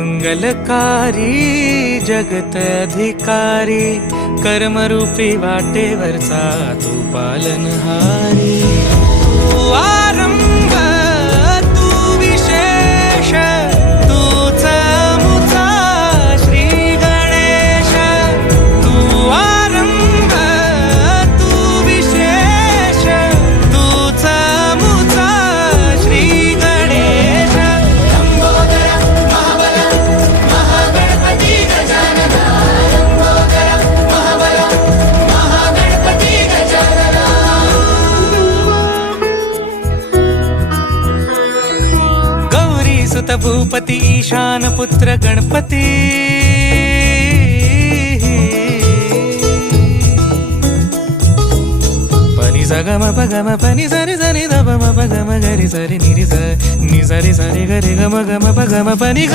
मंगलकारी जगत अधिकारी, कर्मरूपी वाटेवरचा तू पालनहारी। तू आरंभ तू विशेष, तूच मुचा श्री गणेश। तू आरंभ तू विशेष, तूच मुचा श्री गणेश। लंबोदर महाबल महागणपती गजानना, लंबोदर महाबल महागणपती गजानना। गौरी सुत भूपती ईशान पुत्र गणपती, पनि स ग म प ग म प नि सा रे सा नि ध प म प ग म ग रे सा रे नि रे सा नि सा रे सा रे ग रे ग म ग म प ग म प नि ग।